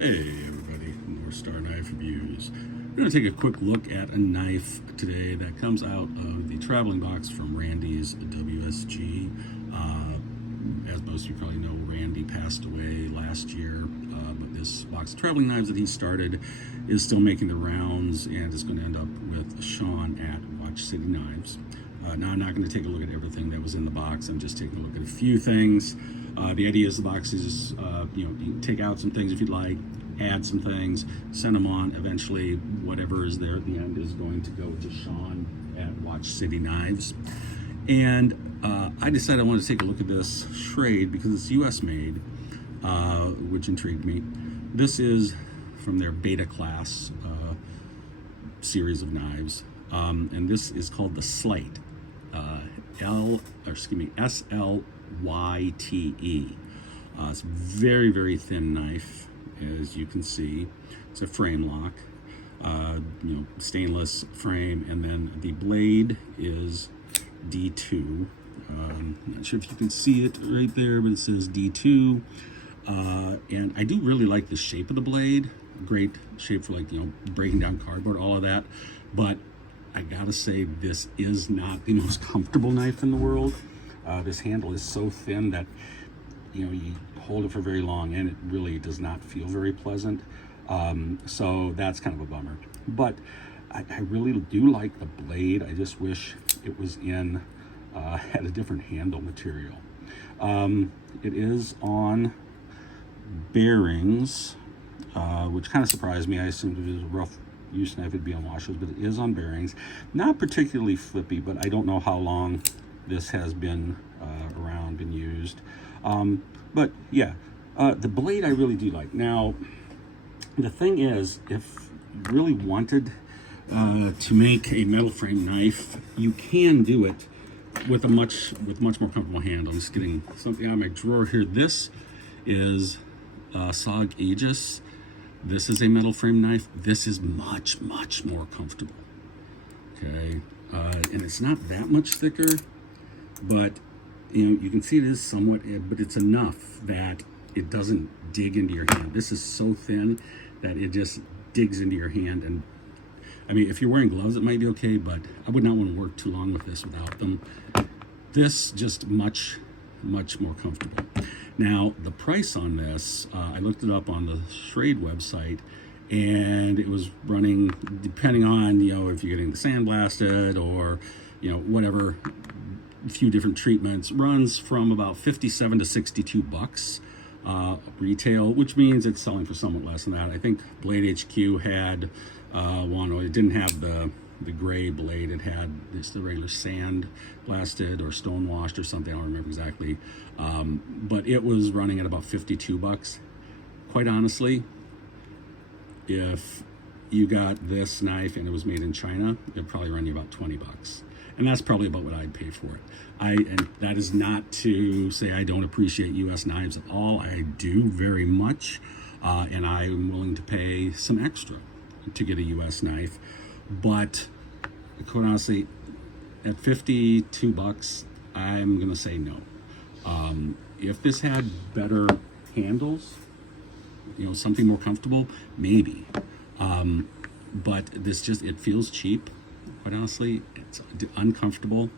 Hey everybody, North Star Knife Reviews. We're going to take a quick look at a knife today that comes out of the traveling box from Randy's WSG. As most of you probably know, Randy passed away last year, but this box of traveling knives that he started is still making the rounds and is going to end up with Sean at Watch City Knives. Now I'm not going to take a look at everything that was in the box. I'm just taking a look at a few things. The idea is the box is, you can take out some things if you'd like, add some things, send them on. Eventually, whatever is there at the end is going to go to Sean at Watch City Knives. And I decided I wanted to take a look at this Schrade because it's US made, which intrigued me. This is from their beta class series of knives, and this is called the Slyte. S-L-Y-T-E. It's a very, very thin knife, as you can see. It's a frame lock, stainless frame, and then the blade is D2. I'm not sure if you can see it right there, but it says D2. And I do really like the shape of the blade. Great shape for breaking down cardboard, all of that. But I gotta say, this is not the most comfortable knife in the world. This handle is so thin that you hold it for very long and it really does not feel very pleasant. So that's kind of a bummer. But I really do like the blade. I just wish it was had a different handle material. It is on bearings, which kind of surprised me. I assumed it was a rough use knife, it'd be on washers, but it is on bearings. Not particularly flippy, but I don't know how long this has been around, been used. But yeah, the blade I really do like. Now, the thing is, if you really wanted to make a metal frame knife, you can do it with a much more comfortable handle. I'm just getting something out of my drawer here. This is SOG Aegis. This is a metal frame knife. This is much more comfortable. Okay, and it's not that much thicker, but you can see it is somewhat, but it's enough that it doesn't dig into your hand. This is so thin that it just digs into your hand. And I mean, if you're wearing gloves, it might be okay, but I would not want to work too long with this without them. This just much more comfortable. Now, the price on this, I looked it up on the Schrade website, and it was running, depending on, if you're getting sandblasted or, whatever, a few different treatments, runs from about 57 to 62 bucks retail, which means it's selling for somewhat less than that. I think Blade HQ had one, it didn't have the gray blade, it had just the regular sand blasted or stone washed or something, I don't remember exactly, but it was running at about 52 bucks. Quite honestly, if you got this knife and it was made in China, it'd probably run you about 20 bucks, and that's probably about what I'd pay for it. And that is not to say I don't appreciate US knives at all. I do very much, and I'm willing to pay some extra to get a US knife. But quite honestly, at 52 bucks, I'm gonna say no. If this had better handles, something more comfortable, maybe. But this it feels cheap. Quite honestly, it's uncomfortable.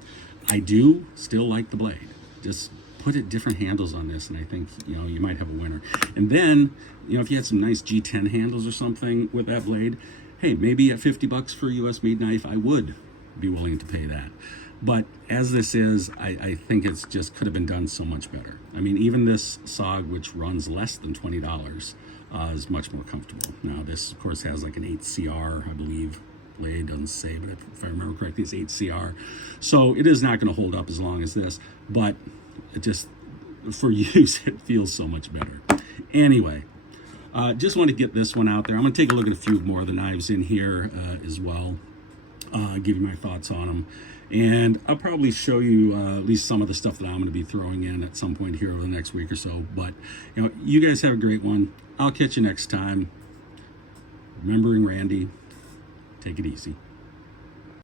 I do still like the blade. Just put different handles on this, and I think you might have a winner. And then if you had some nice G10 handles or something with that blade, hey, maybe at 50 bucks for a US made knife, I would be willing to pay that. But as this is, I think it's just could have been done so much better. I mean, even this SOG, which runs less than $20, is much more comfortable. Now, this, of course, has like an 8CR, I believe. Blade doesn't say, but if I remember correctly, it's 8CR. So it is not going to hold up as long as this, but it just, for use, it feels so much better. Anyway, just want to get this one out there. I'm going to take a look at a few more of the knives in here as well, give you my thoughts on them. And I'll probably show you at least some of the stuff that I'm going to be throwing in at some point here over the next week or so. But, you guys have a great one. I'll catch you next time. Remembering Randy, take it easy.